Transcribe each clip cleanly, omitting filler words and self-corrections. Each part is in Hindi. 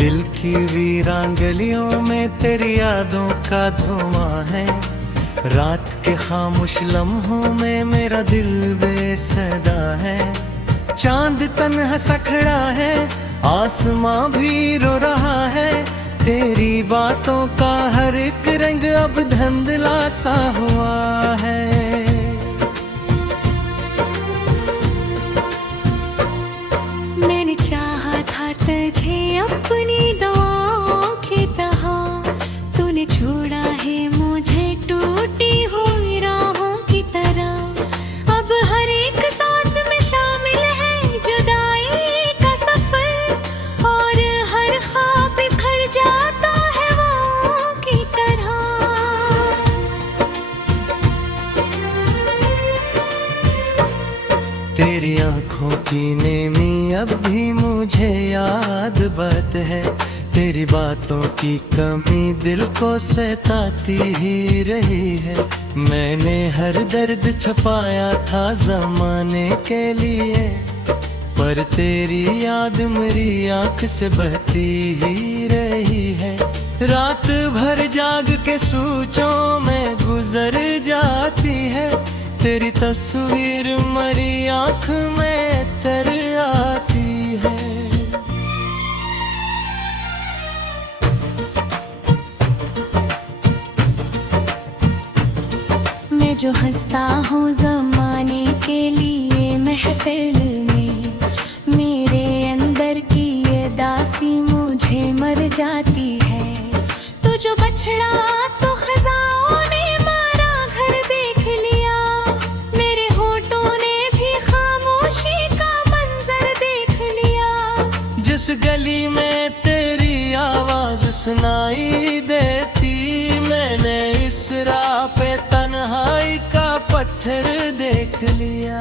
दिल की वीरान गलियों में तेरी यादों का धुआं है। रात के खामोश लम्हों में मेरा दिल बेसदा है। चांद तन्हा सा खड़ा है, आसमां भी रो रहा है। तेरी बातों का हर एक रंग अब धुंधला सा हुआ है। मैंने चाहा था तुझे अपनी दुआओं की तरह, तूने छोड़ा है मुझे टूटी हुई राहों की तरह। अब हर एक सांस में शामिल है जुदाई का सफर, और हर ख्वाब बिखर जाता है वाओं की तरह। तेरी आंखों की नेमी अब भी मुझे याद बात है। तेरी बातों की कमी दिल को सताती ही रही है। मैंने हर दर्द छुपाया था ज़माने के लिए, पर तेरी याद मेरी आंख से बहती ही रही है। रात भर जाग के सोचों में गुजर जाती है। तेरी तस्वीर मरी आंख में तर आती है। मैं जो हंसता हूँ ज़माने के लिए महफिल में, मेरे अंदर की ये दासी मुझे मर जाती है। तू जो बछड़ा तो खज़ाओं ने मारा घर देख लिया, मेरे होठों ने भी खामोशी का मंजर देख लिया। जिस गली में तेरी आवाज सुनाई देती, मैंने इस राह पे तन्हाई का पत्थर देख लिया।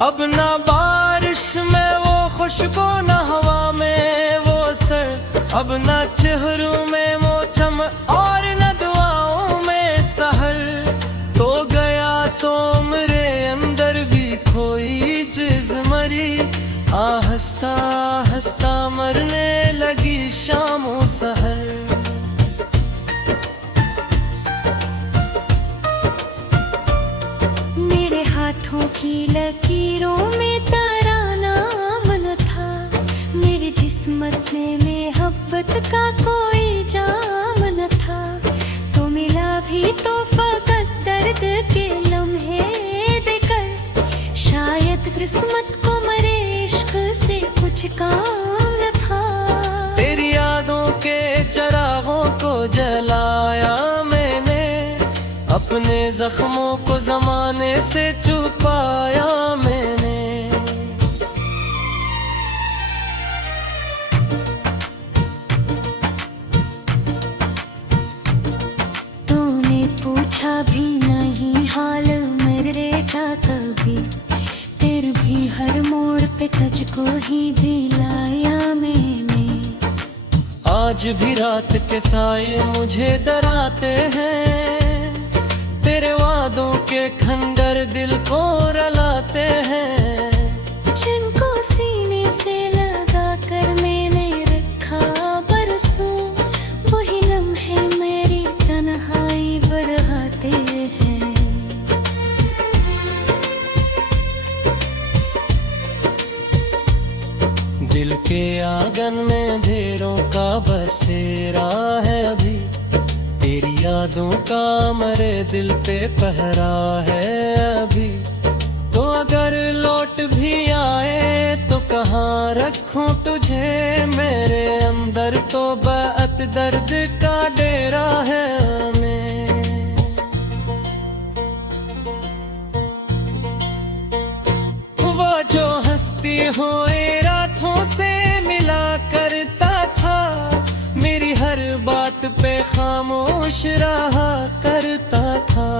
अब ना बारिश में वो खुशबू, ना हवा में वो सर, अब ना चेहरों में वो चमक और न दुआओं में सहर। तो गया तो मेरे अंदर भी कोई चीज मरी, आहिस्ता आहिस्ता मरने लगी शामों सहर। मेरे हाथों की लकीरों में तेरा नाम न था, मेरी किस्मत में मोहब्बत का कोई जाम न था। तो मिला भी तो फकत दर्द के लम्हे देकर, शायद किस्मत को मरे इश्क से कुछ काम न था। तेरी यादों के चरागों को जलाया मैंने, अपने जख्मों को जमाने से छुपाया मैंने। तूने पूछा भी नहीं हाल मेरे का कभी, फिर भी हर मोड़ पे तुझको ही दिलाया मैंने। आज भी रात के साए मुझे डराते हैं, तेरे वादों के खंडर दिल को रलाते हैं। जिनको सीने से लगा कर मैंने रखा बरसों, वही लम्हे मेरी तन्हाई बढ़ाते हैं। दिल के आंगन में अंधेरों का बसेरा है अभी, तेरी यादों का मरे दिल पे पहरा है अभी। तो अगर लौट भी आए तो कहाँ रखूं तुझे, मेरे अंदर तो बहुत दर्द का डेरा है हमें। वो जो हंसती हो रातों से मिला करता था, मेरी हर बात पे खामोश रहा करता था।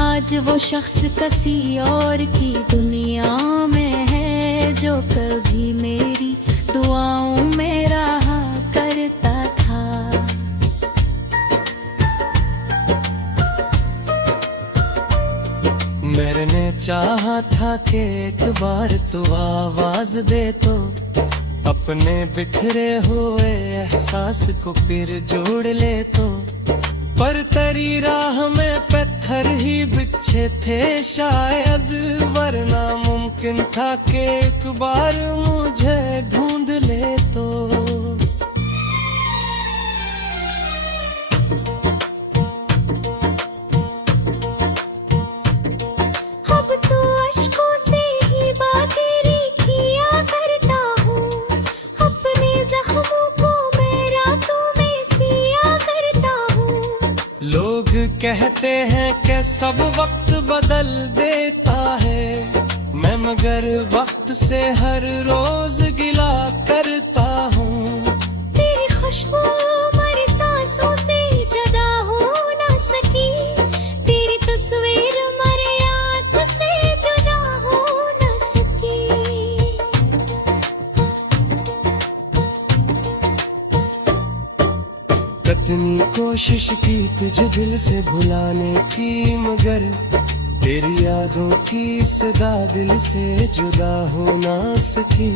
आज वो शख्स किसी और की दुनिया में है, जो कभी मेरी दुआओं में रहा करता था। मैंने चाहा था कि एक बार तू आवाज दे तो अपने बिखरे हुए एहसास को फिर जोड़ ले तो, पर तेरी राह में पत्थर ही बिछे थे शायद, वरना मुमकिन था कि एक बार मुझे ढूंढ ले तो। अब तो अश्कों से ही बातें किया करता हूँ, अपने जख्मों को मैं रातों में सिया करता हूँ। लोग कहते हैं कि सब वक्त बदल देता है, मैं मगर वक्त से हर रोज गिला करता हूँ। तेरी खुशबू मेरी सांसों से जुदा हो ना सकी, तेरी तस्वीर मेरे याद से जुदा हो ना सकी। कितनी कोशिश की तुझे दिल से भुलाने की, मगर तेरी यादों की सदा दिल से जुदा हो ना सकी।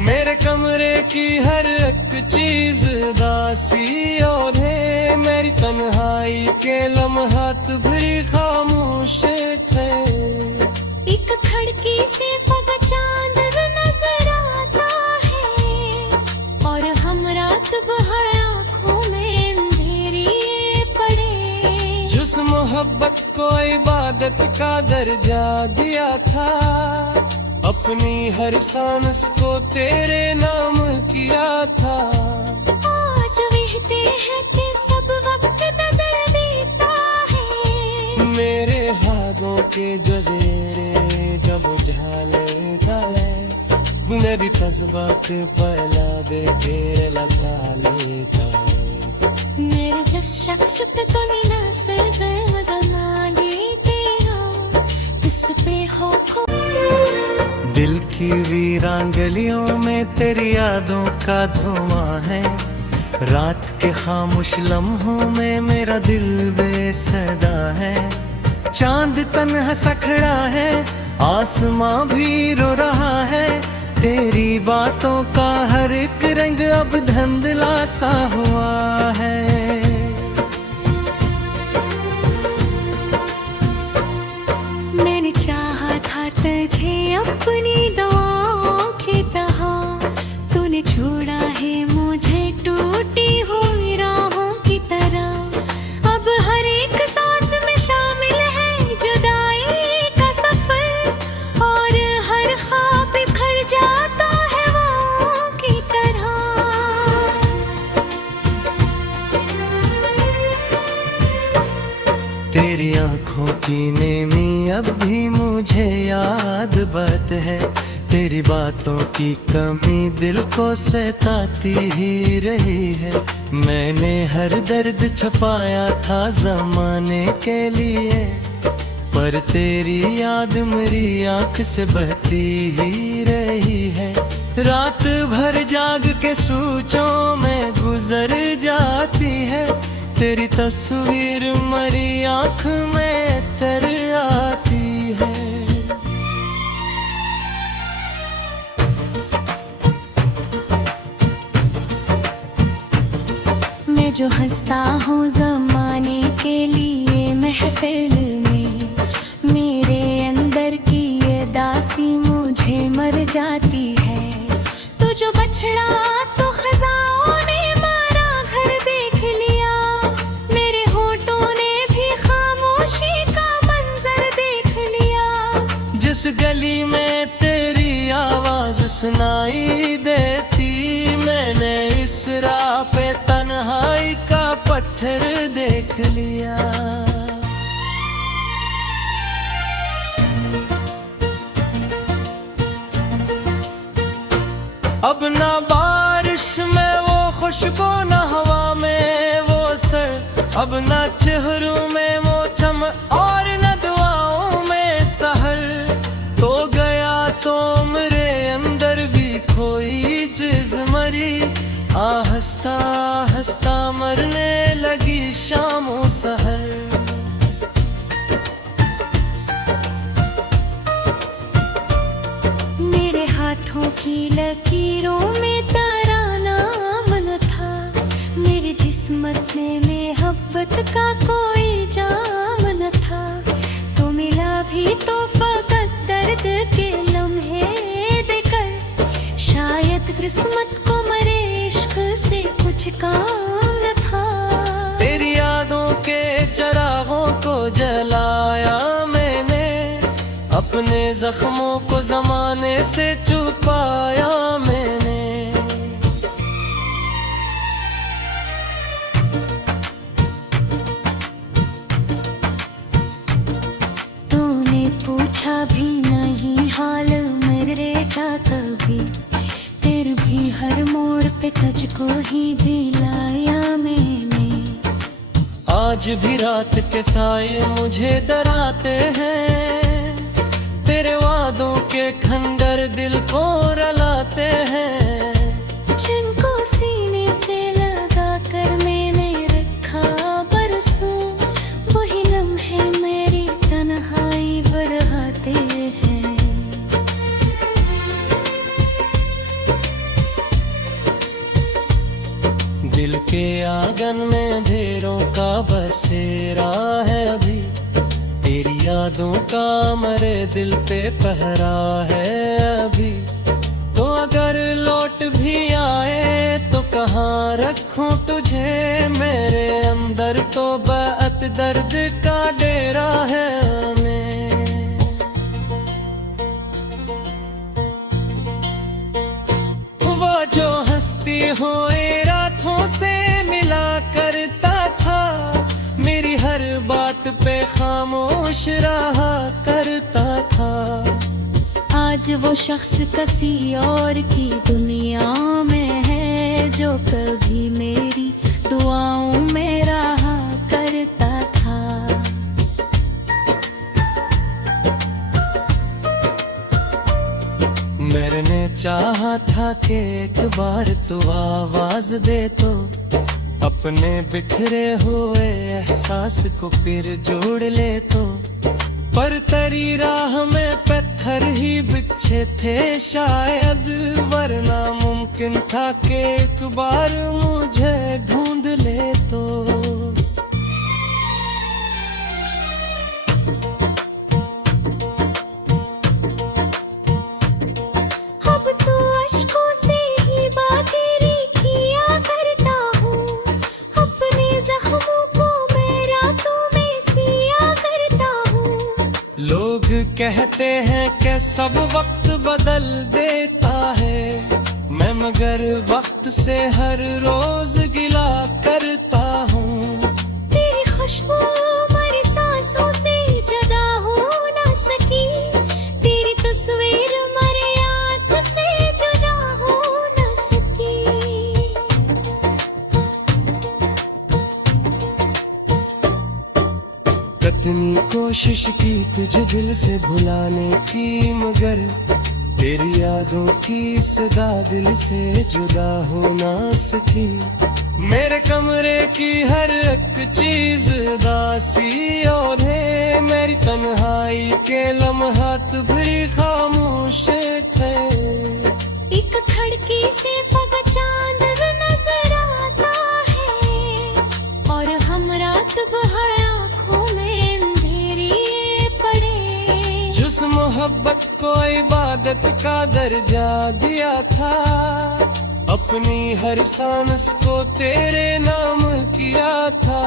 मेरे कमरे की हर एक चीज दासी और है, मेरी तन्हाई के लम्हात भी खामोश थे। एक खिड़की से फजा चांद नजर आता है, और हम रात भर आँखों में अंधेरी पड़े। जिस मोहब्बत को इबादत का दर्जा दिया था, अपनी हर सांस को तेरे नाम किया था। आज कहते हैं कि सब वक्त बदल देता है, मेरे हाथों के जजेरे जब उझा लेता है, मेरी जज्बात पहला दे तेरे लगा लेता है। मेरे जिस शख्स पे कभी ना सर बदला देते हो, इस पे हो खो। दिल की वीरान गलियों में तेरी यादों का धुआं है, रात के खामोश लम्हों में मेरा दिल बेसदा है। चांद तन्हा सा खड़ा है, आसमां भी रो रहा है, तेरी बातों का हर एक रंग अब धुंधला सा हुआ है। मैंने चाहा था तुझे अपनी दुआओं की तरह, तूने छोड़ा है मुझे टूटी हुई राहों की तरह। अब हर एक सांस में शामिल है जुदाई का सफर, और हर ख्वाब बिखर जाता है वाओं की तरह। तेरी आंखों की नेमी अब भी मुझे याद बात है, तेरी बातों की कमी दिल को सताती ही रही है। मैंने हर दर्द छुपाया था जमाने के लिए, पर तेरी याद मेरी आंख से बहती ही रही है। रात भर जाग के सोचों में गुजर जाती है, तेरी तस्वीर मेरी आंख में तर आती है। मैं जो हंसता हूँ जमाने के लिए महफिल में, मेरे अंदर की ये दासी मुझे मर जाती है। तू जो बछड़ा तो खजाओं ने मारा घर देख लिया, मेरे होठों ने भी खामोशी का मंजर देख लिया। जिस गली में तेरी आवाज सुनाई देती, मैंने इस राह पे तन्हाई का पत्थर देख लिया। अब ना बारिश में वो खुशबू, ना हवा में वो सर, अब ना चेहरों में वो चमक और न दुआओं में सहर। तो गया तो मेरे अंदर भी कोई चीज मरी, आहिस्ता आहिस्ता मरने लगी शामों सहर। लकीरों में तेरा नाम न था। मेरी किस्मत में मोहब्बत का कोई जाम न था। तो मिला भी तो फकत दर्द के लम्हे देकर। शायद किस्मत को मरे इश्क से कुछ काम न था। तेरी यादों के चरागों को जलाया मैंने, अपने जख्मों को जमाने से छुपाया मैंने। तूने पूछा भी नहीं हाल मेरे का कभी, फिर भी हर मोड़ पे तुझको ही दिलाया मैंने। आज भी रात के साए मुझे डराते हैं, तेरे वादों के खंडर दिल को रलाते हैं। जिनको सीने से लगा कर मैंने रखा बरसों, वही लम्हे मेरी तन्हाई बढ़ाते हैं। दिल के आंगन में अंधेरों का बसेरा है अभी, तेरी यादों का मरे दिल पे पहरा है अभी। तो अगर लौट भी आए तो कहाँ रखूं तुझे, मेरे अंदर तो बहुत दर्द का डेरा है हमें। वो जो हंसती हो रातों से मिला करता था, मेरी हर बात पे खामोश रहा करता था। आज वो शख्स किसी और की दुनिया में है, जो कभी मेरी दुआओं में रहा करता था। मैंने चाहा था कि एक बार तू आवाज दे तो, अपने बिखरे हुए एहसास को फिर जोड़ ले तो। पर तेरी राह में पत्थर ही बिछे थे शायद, वरना मुमकिन था कि एक बार मुझे ढूंढ ले तो। अब तो अश्कों से ही बातें किया करता हूँ, अपने जख्मों को मैं रातों में सिया करता हूँ। लोग कहते हैं कि सब वक्त बदल देता है, मैं मगर वक्त से हर रोज गिला करता हूँ। तेरी खुशबू मेरी सांसों से जुदा हो ना सकी, तेरी तस्वीर मेरे आँख से जुदा हो ना सकी। कितनी कोशिश की तुझे दिल से भुलाने की, मगर तेरी यादों की सदा दिल से जुदा हो ना सकी। मेरे कमरे की हर एक चीज दासी और है, मेरी तन्हाई के लम्हात भी खामोश थे। एक खिड़की से फगा चांद नजर आता है, और हम रात भर आँखों में अंधेरी पड़े। जिस मोहब्बत को इबादत का दर्जा दिया था, अपनी हर सांस को तेरे नाम किया था।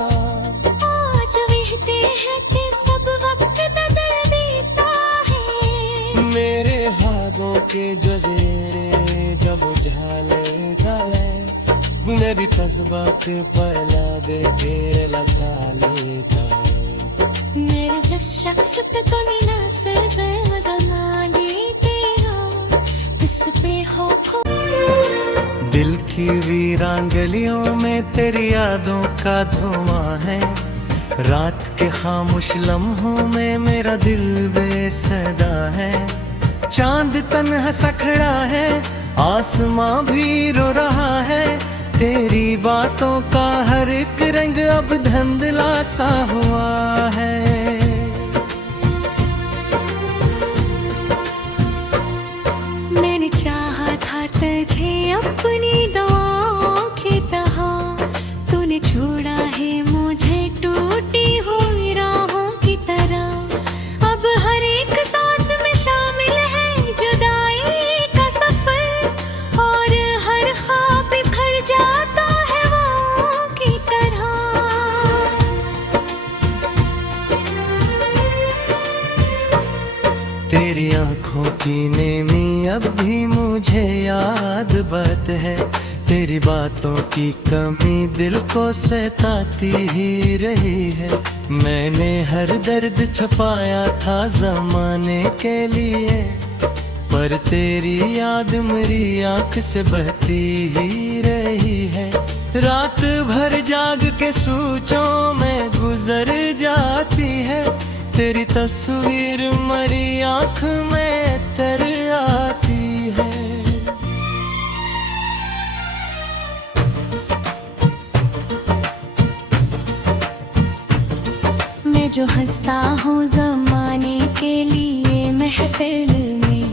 आज कहते हैं कि सब वक्त बदल देता है, मेरे हाथों के जजेरे जब उठा लेता है, मेरी जज्बात पहला दे तेरे लगा लेता है। मेरे जिस शख्स पे कभी ना सर बना देते हो, इस पे हो खो। दिल की वीरान गलियों में तेरी यादों का धुआं है, रात के खामोश लम्हों में मेरा दिल बेसदा है। चांद तन्हा सा खड़ा है, आसमां भी रो रहा है, तेरी बातों का हर एक रंग अब धुंधला सा हुआ है। मैंने चाहा था तेरी आंखों की नेमी अब भी मुझे याद बात है, तेरी बातों की कमी दिल को सताती ही रही है। मैंने हर दर्द छुपाया था जमाने के लिए, पर तेरी याद मेरी आंख से बहती ही रही है। रात भर जाग के सोचों में गुजर जाती है, तेरी तस्वीर मेरी आंख में तर आती है। मैं जो हंसता हूँ जमाने के लिए महफिल में,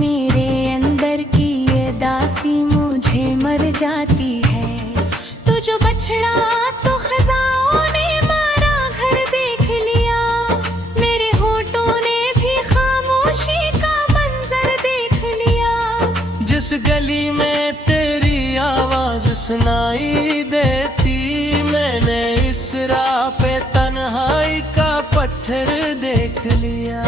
मेरे अंदर की ये दासी मुझे मर जाती है। तू जो बछड़ा तो खजाओं ने मारा घर देख लिया, मेरे होठों ने भी खामोशी का मंजर देख लिया। जिस गली में तेरी आवाज सुनाई देती, मैंने इस राह पे तन्हाई का पत्थर देख लिया।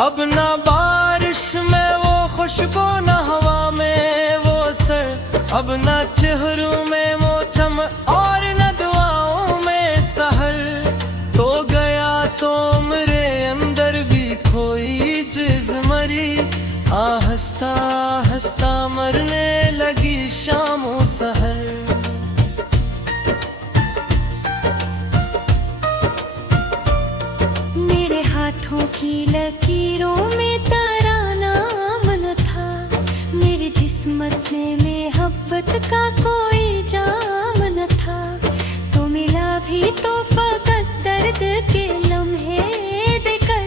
अब ना बारिश में वो खुशबू, ना हवा में वो सर, अब ना चेहरों में वो चमक और न दुआओं में सहर। तो गया तो मेरे अंदर भी कोई चीज मरी, आहिस्ता आहिस्ता मरने लगी शामों सहर। मेरे हाथों की लकीरों में तेरा नाम न था, मेरी किस्मत में मोहब्बत का कोई जाम न था। तो मिला भी तो फकत दर्द के लम्हे देकर,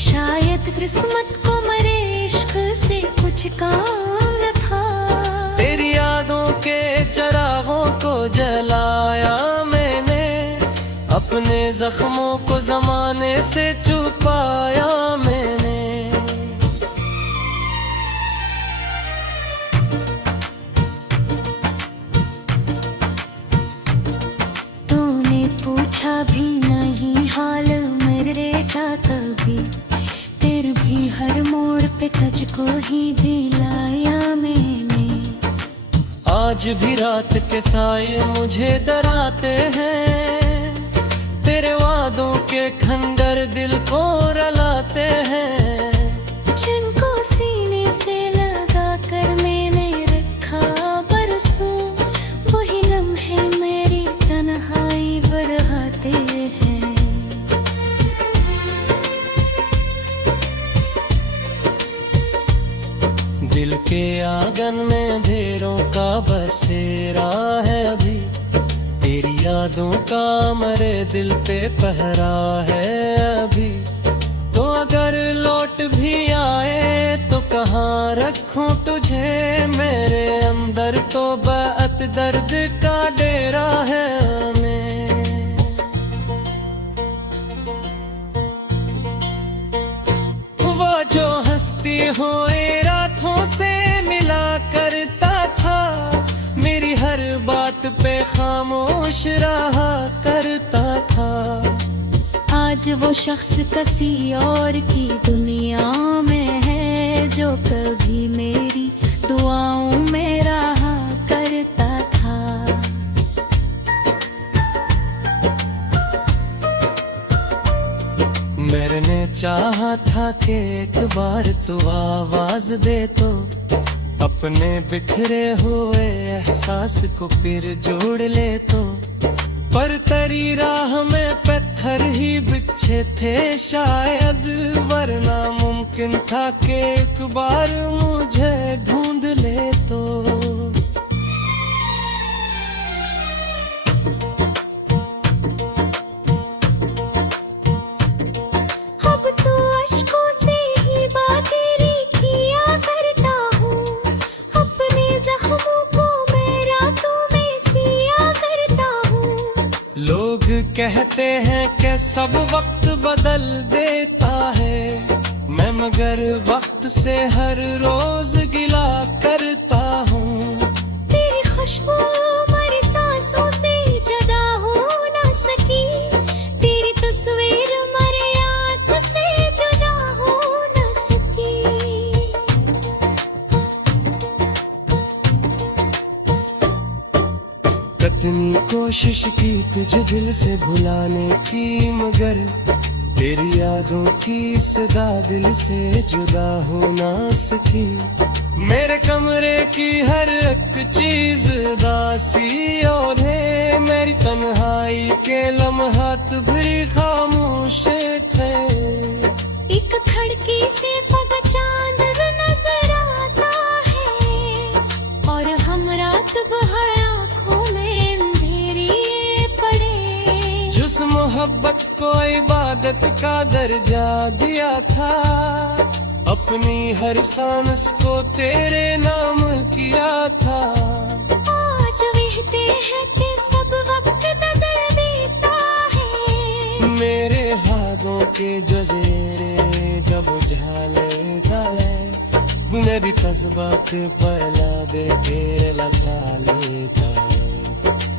शायद किस्मत को मरे इश्क से कुछ काम न था। तेरी यादों के चरागों को जलाया मैंने, अपने जख्मों को जमाने से छुपाया मैंने। तूने पूछा भी नहीं हाल मेरे का कभी, फिर भी हर मोड़ पे तुझको ही दिलाया मैंने। आज भी रात के साए मुझे डराते हैं, तेरे वादों के खंडर दिल को रलाते हैं। जिनको सीने से लगा कर मैंने रखा बरसों, वही लम्हे मेरी तन्हाई बढ़ाते हैं। दिल के आंगन में अंधेरों का बसेरा है अभी, तेरी यादों का मरे दिल पे पहरा है अभी। तो अगर लौट भी आए तो कहाँ रखूं तुझे, मेरे अंदर तो बहुत दर्द का डेरा है हमें। वो जो हंसती हो रातों से मिला करता था, मेरी हर बात पे खामोश रहा करता था। आज वो शख्स किसी और की दुनिया में है, जो कभी मेरी दुआओं में रहा करता था। मैंने चाहा था कि एक बार तू आवाज दे तो, अपने बिखरे हुए एहसास को फिर जोड़ ले तो। पर तेरी राह में पत्थर ही बिछे थे शायद, वरना मुमकिन था कि एक बार मुझे ढूंढ ले तो। अब तो अश्कों से ही बातें लिखिया करता हूँ, अपने जख्मों को मैं रातों में सिया करता हूँ। लोग कहते हैं कि सब वक्त बदल देता है, मैं मगर वक्त से हर रोज गिला करता हूँ। तेरी खुशबू मेरी सांसों कितनी कोशिश की तुझे दिल से भुलाने की, मगर तेरी यादों की सदा दिल से जुदा हो ना सकी। मेरे कमरे की हर एक चीज उदासी और है, मेरी तन्हाई के लम्हात भी खामोश थे। एक खिड़की से फजा चांद नजर आता है, और हम रात भर आँखों में अंधेरी पड़े। जिस मोहब्बत को इबादत का दर्जा दिया था, अपनी हर सांस को तेरे नाम किया था। आज कहते हैं कि सब वक्त बदल बीता है, मेरे हाथों के जजेरे जब उजालेता है, मेरी कसबात पहला दे तेरे लगा लेता है।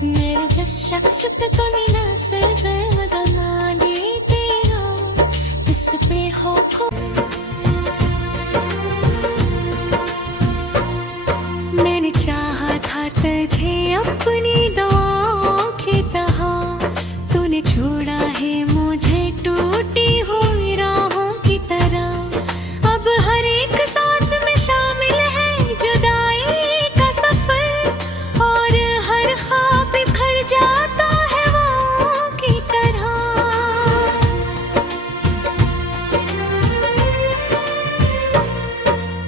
मेरे जिस शख्स पे कभी ना सर बना देते हो, इस पे हो खो। मैंने चाहा था तुझे अपनी दुआओं की तरह, तूने छोड़ा है मुझे टूटी हुई राहों की तरह। अब हर एक सांस में शामिल है जुदाई का सफर, और हर ख्वाब बिखर जाता है वाओं की तरह।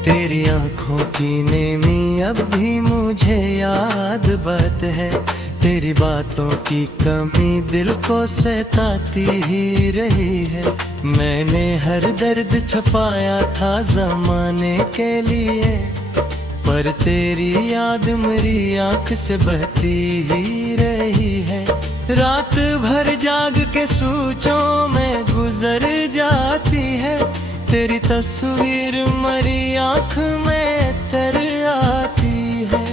तेरी आंखों की नेमी अब भी मुझे याद बात है, तेरी बातों की कमी दिल को सताती ही रही है। मैंने हर दर्द छुपाया था जमाने के लिए, पर तेरी याद मेरी आंख से बहती ही रही है। रात भर जाग के सोचों में गुजर जाती है, तेरी तस्वीर मेरी आंख में तर आती है।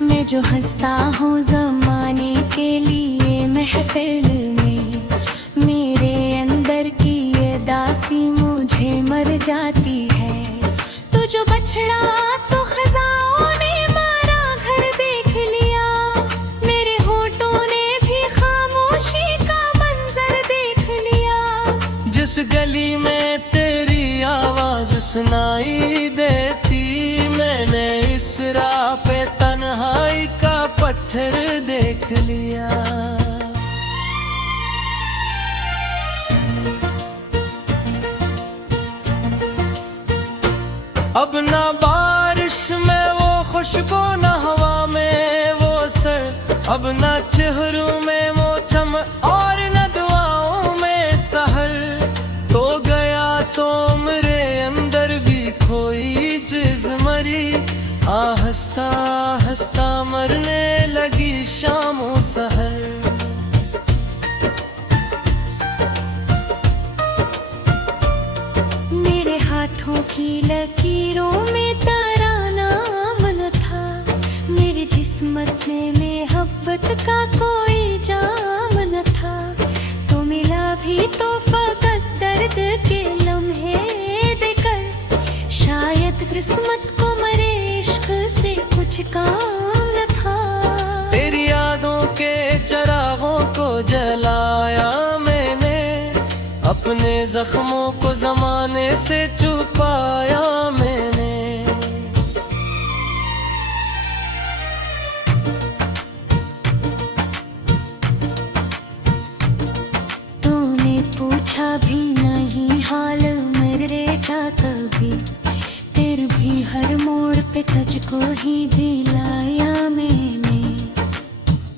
मैं जो हंसता हूँ जमाने के लिए महफिल में, मेरे अंदर की ये दासी मुझे मर जाती है। तू जो बछड़ा तो खजाओं ने मारा घर देख लिया, मेरे होठों ने भी खामोशी का मंजर देख लिया। जिस गली में तेरी आवाज सुनाई देती, मैंने इस राह पे तन्हाई का पत्थर देख लिया। अब ना बारिश में वो खुशबू, ना हवा में वो सर, अब ना चेहरों में वो चमक और न दुआओं में सहर। तो गया तो मेरे अंदर भी कोई चीज मरी, आहिस्ता आहिस्ता मरने लगी शामों सहर। मेरे हाथों की लकीरों में तारा नाम न था, मेरी किस्मत में मोहब्बत का कोई जाम न था। तो मिला भी तो फकत दर्द के लम्हे देकर, शायद किस्मत को मरे इश्क से कुछ काम न था। तेरी यादों के चरागों को जलाया मैंने, अपने जख्मों को जमाने से छुपाया मैंने। तूने पूछा भी नहीं हाल मेरे का कभी, फिर भी हर मोड़ पे तुझको ही दिलाया मैंने।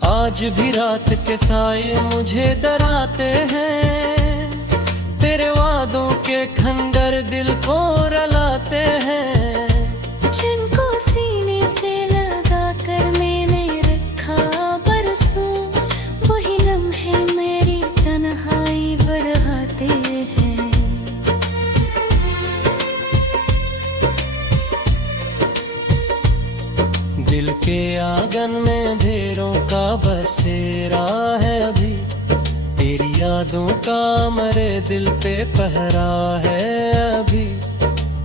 आज भी रात के साए मुझे डराते हैं, तेरे वादों के खंडर दिल को रलाते हैं। जिनको सीने से लगा कर मैंने रखा बरसों, वही लम्हे मेरी तन्हाई बढ़ाते हैं। दिल के आंगन में अंधेरों का बसेरा है अभी, तेरी यादों का का मेरे दिल पे पहरा है अभी।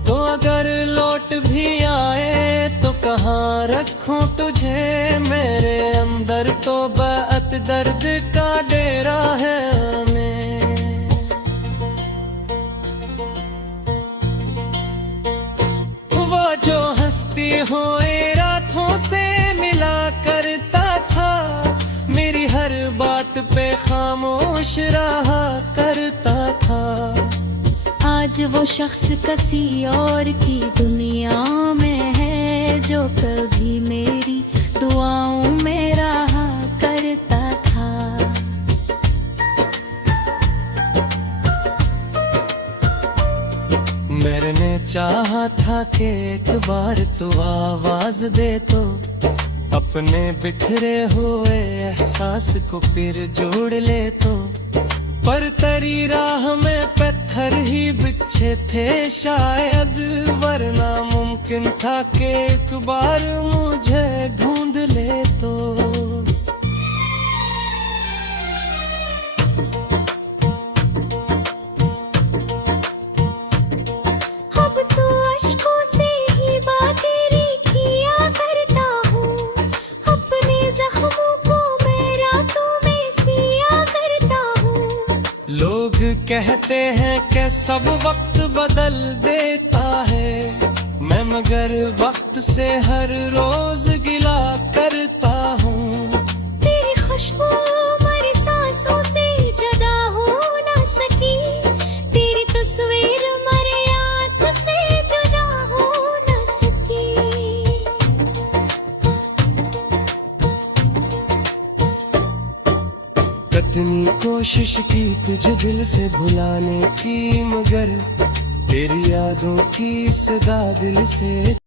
तो अगर लौट भी आए तो कहाँ रखूं तुझे, मेरे अंदर तो बहुत दर्द का डेरा है हमें। वो जो हंसती हो रातों से मिला करता था, मेरी हर बात पे खामोश रहा करता था। आज वो शख्स किसी और की दुनिया में है, जो कभी मेरी दुआओं में रहा करता था। मैंने चाहा था कि एक बार तो आवाज दे तो, अपने बिखरे हुए एहसास को फिर जोड़ ले तो। पर तेरी राह में पत्थर ही बिछे थे शायद, वरना मुमकिन था कि एक बार मुझे ढूंढ ले तो। अब तो अश्कों से ही बातें किया करता हूँ, अपने जख्मों को मैं रातों में सिया करता हूँ। लोग कहते हैं कि सब वक्त बदल देता है, मैं मगर वक्त से हर रोज गिला करता हूँ। तेरी खुशबू मेरी सांसों से जुदा हो ना सकी, तेरी तस्वीर मेरे याद से जुदा हो ना सकी। कितनी कोशिश की तुझे दिल से भुलाने की, मगर तेरी यादों की सदा दिल से